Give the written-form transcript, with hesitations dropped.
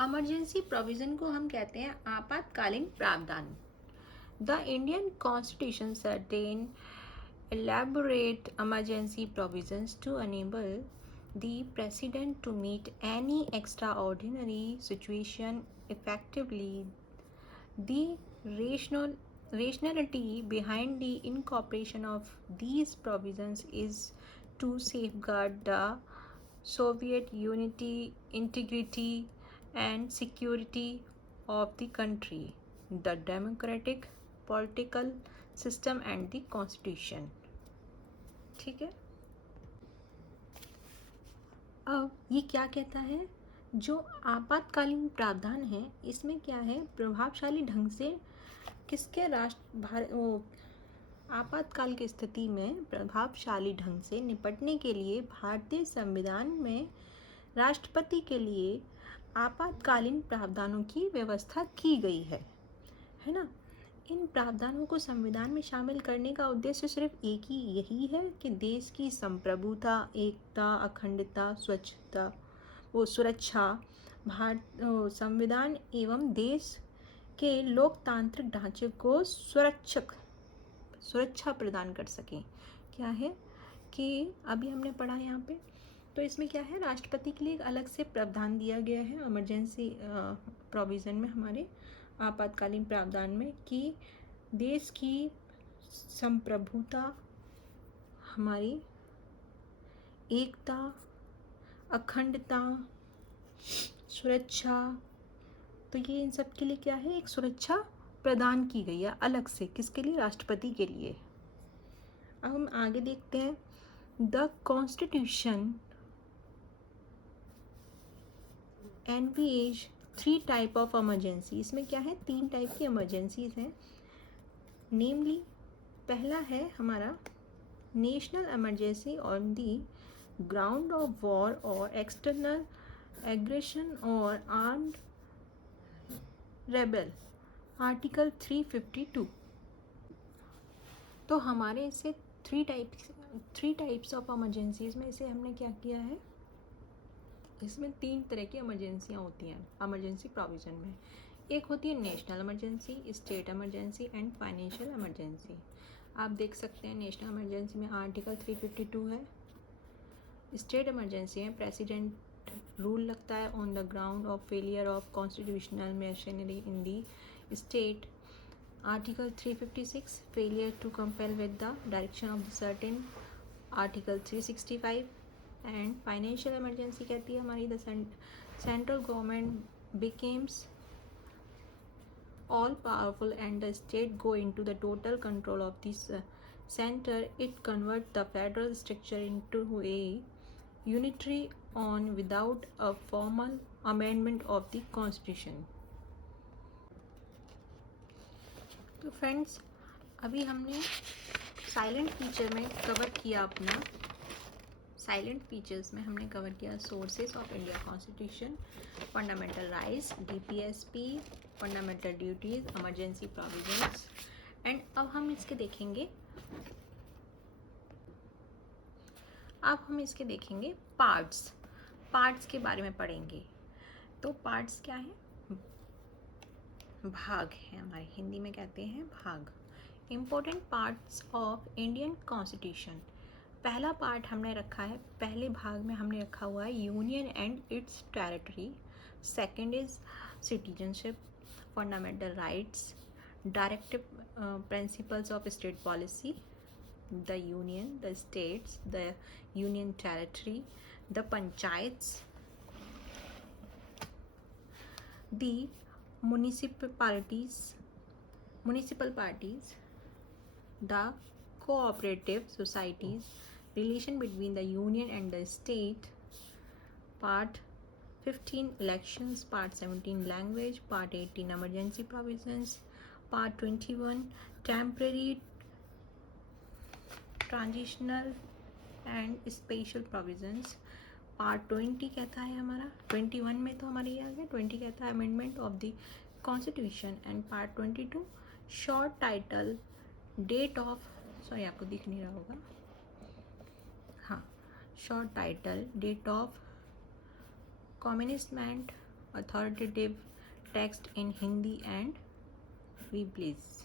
Emergency provision को हम कहते हैं आपातकालीन प्रावधान। The Indian constitution certain elaborate emergency provisions to enable the president to meet any extraordinary situation effectively. The rationality behind the incorporation of these provisions is to safeguard the Soviet unity, integrity, and security of the country, the democratic political system, and the constitution. ठीक है। अब ये क्या कहता है, जो आपातकालीन प्रावधान है इसमें क्या है, प्रभावशाली ढंग से किसके आपातकाल की स्थिति में प्रभावशाली ढंग से निपटने के लिए भारतीय संविधान में राष्ट्रपति के लिए आपातकालीन प्रावधानों की व्यवस्था की गई है ना। इन प्रावधानों को संविधान में शामिल करने का उद्देश्य सिर्फ एक ही यही है कि देश की संप्रभुता, एकता, अखंडता, सुरक्षा, संविधान एवं देश के लोकतांत्रिक ढांचे को सुरक्षा प्रदान कर सकें। क्या है कि अभी हमने पढ़ा यहाँ पे, तो इसमें क्या है, राष्ट्रपति के लिए एक अलग से प्रावधान दिया गया है इमरजेंसी प्रोविज़न में, हमारे आपातकालीन प्रावधान में, कि देश की संप्रभुता, हमारी एकता, अखंडता, सुरक्षा, तो ये इन सब के लिए क्या है, एक सुरक्षा प्रदान की गई है अलग से, किसके लिए, राष्ट्रपति के लिए। अब हम आगे देखते हैं, the constitution envisages 3 type of emergency. इसमें क्या है, 3 टाइप की इमरजेंसीज हैं। नेमली, पहला है हमारा national emergency on the ground of war और एक्सटर्नल एग्रेशन और आर्म्ड रेबल, आर्टिकल 352। तो हमारे इसे 3 टाइप्स ऑफ इमरजेंसीज में इसे हमने क्या किया है, इसमें 3 तरह की इमरजेंसियाँ होती हैं इमरजेंसी प्रोविज़न में। एक होती है national emergency, state emergency and financial emergency. आप देख सकते हैं नेशनल इमरजेंसी में आर्टिकल 352 है। स्टेट इमरजेंसी में प्रेसिडेंट रूल लगता है on the ground of failure of constitutional machinery in the state. Article 356 failure to compel with the direction of the certain, article 365। And financial emergency कहती है हमारी, the central government becomes all powerful and the state go into the total control of this center. It converts the federal structure into a unitary on without a formal amendment of the constitution. तो friends, अभी हमने silent feature में cover किया अपना, salient features में हमने cover किया sources of India constitution, fundamental rights, DPSP, fundamental duties, emergency provisions. And अब हम इसके देखेंगे पार्ट्स के बारे में पढ़ेंगे। तो पार्ट्स क्या है, भाग है, हमारे हिंदी में कहते हैं भाग। Important parts of Indian constitution. पहला पार्ट हमने रखा है, पहले भाग में हमने रखा हुआ है union and it's territory. Second is citizenship, fundamental rights, directive principles of state policy, the union, the states, the union territory, the panchayats, the municipal parties, the cooperative societies, relation between the union and the state, part 15 elections, part 17 language, part 18 emergency provisions, part 21 temporary, transitional and special provisions, part 20 कहता है हमारा, 21 में तो हमारे ये आ गया, 20 कहता है amendment of the constitution, and part 22 short title, date of, sorry आपको दिख नहीं रहा होगा, हाँ, short title, date of commencement, authoritative text in Hindi and replace